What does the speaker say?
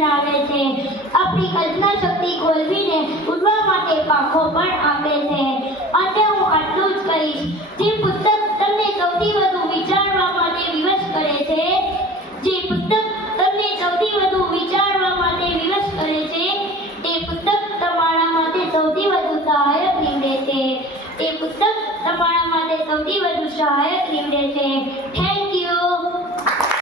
બનાવે છે, આપણી કલ્પના શક્તિ ખોલવીને ઉડવા માટે પાંખો પણ આપે છે. અને હું આટલું જ કહીશ, જે પુસ્તક તમને સૌથી વધુ વિચારવા માટે વિવશ કરે છે, જે પુસ્તક તમને સૌથી વધુ વિચારવા માટે વિવશ કરે છે, તે પુસ્તક તમારા માટે સૌથી વધુ સહાયક નીવડે છે. તે પુસ્તક તમારા માટે સૌથી વધુ સહાયક નીવડે છે. Thank you.